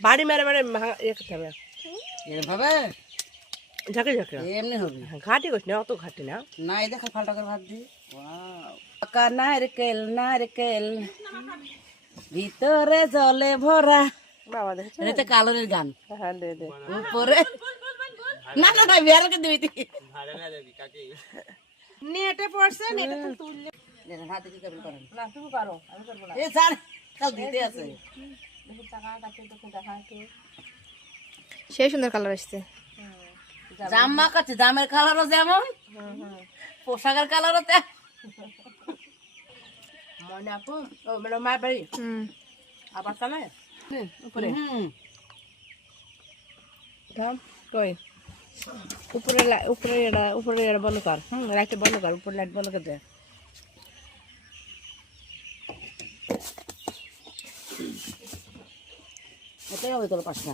বাড়ি মেরে মেরে ইয়ে করতে হবে এভাবে ঝাঁকে ঝাঁকে এমনি হবে ঘাটি করছি না অত ঘাটি না না এই দেখো ফালটা করে ভাত দি পাকা নারকেল নারকেল ভিতরে জলে ভরা বাবা দেখছো এটা কালোরের গান হ্যাঁ দে দে উপরে না না না বিয়ারকে দিবি তুই নেটে পড়ছে নেটে তো তুললে হাতে কি কেবল করেন না তুমি পারো আমি করবো না এ স্যার কাল দিতে আছে দেখি টাকা কাটে তোকে দেখা একটু সেই সুন্দর কালার আসছে জাম মাখাচ্ছে জামের কালারও যেমন পোশাকের কালারও তেমন মনে আপু ও মানে মায়ের বাড়ি আবার চালে উপরে থাম কই উপরে উপরে এটা বন্ধ কর লাইটটা বন্ধ কর উপরে লাইট বন্ধ করে দে এটাই হবে তোর পাশটা